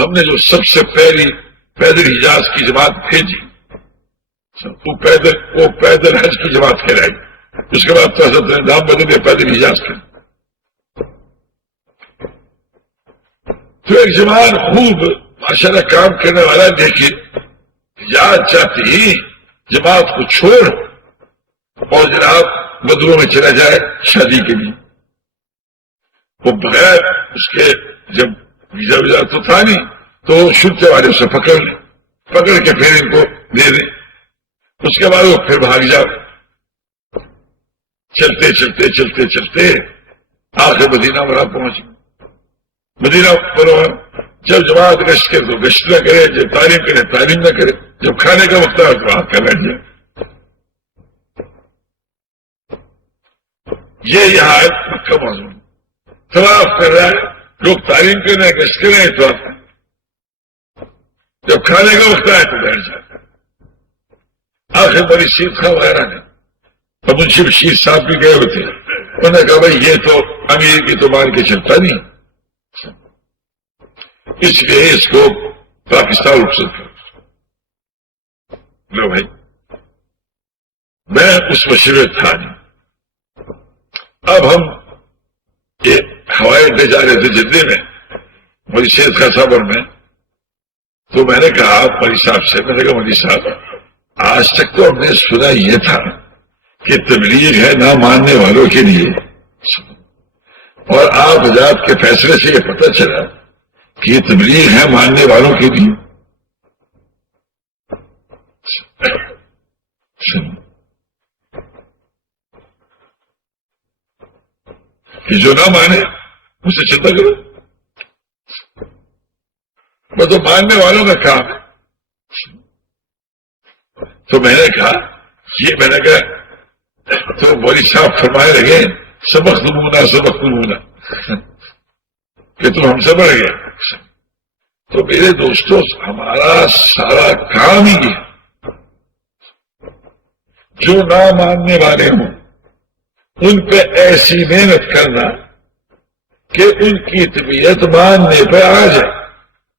ہم نے جو سب سے پہلی پیدل حجاز کی جماعت بھیجی، وہ پیدل حج کی جماعت کہلائی. اس کے بعد تو حضرت نے نام بدلے پیدل حجاز کا. تو ایک جوان خوب ماشاءاللہ کام کرنے والا، لیکن حجاز چاہتی ہی جماعت کو چھوڑ اور جناب بدروں میں چلا جائے شادی کے لیے. وہ بغیر اس کے جب ویزا تو تھا نہیں، تو شرطے والے اسے پکڑ کے پھر ان کو دے دیں. اس کے بعد وہ پھر بھاگ جاؤ. چلتے چلتے چلتے چلتے آخر مدینہ مرا پہنچ. مدینہ پر جب جماعت گشت کرے تو گشت نہ کرے، جب تعلیم کرے تعلیم نہ کرے، جب کھانے کا وقت ہے تو ہاتھ کا بیٹھ جائے. یہ یہاں مکہ موضوع طواف کر رہا ہے، لوگ تعلیم کر رہے ہیں، گشت کر رہے ہیں، طواف کر. جب کھانے کا وقت آئے تو بیٹھ جاتا. آخر بڑی سیت خواہ وغیرہ نے اور منشی بشیر صاحب بھی گئے ہوتے، انہوں نے کہا بھائی یہ تو امیر کی تو مان کے چلتا نہیں، اس لیے اس کو پاکستان رخصت کرو. لو بھائی میں اس مشورے تھا نہیں. اب ہم یہ ہوائی اڈے جا رہے تھے جدے میں مودی صحت کا صبر میں. تو میں نے کہا مودی صاحب سے، میں نے کہا مودی صاحب آج تک تو ہم نے سنا یہ تھا کہ تبلیغ ہے نہ ماننے والوں کے لیے، اور آپ حضرات کے فیصلے سے یہ پتہ چلا کہ یہ تبلیغ ہے ماننے والوں کے لیے. کہ جو نہ مانے اس سے چنتا کرو، وہ تو ماننے والوں کا کام ہے. تو میں نے کہا تو مولوی صاحب فرمائے لگے سبق نمونہ کہ تم ہم سے بڑھ گئے. تو میرے دوستوں ہمارا سارا کام ہی ہے جو نہ ماننے والے ہوں ان پہ ایسی محنت کرنا کہ ان کی طبیعت ماننے پہ آ جائے.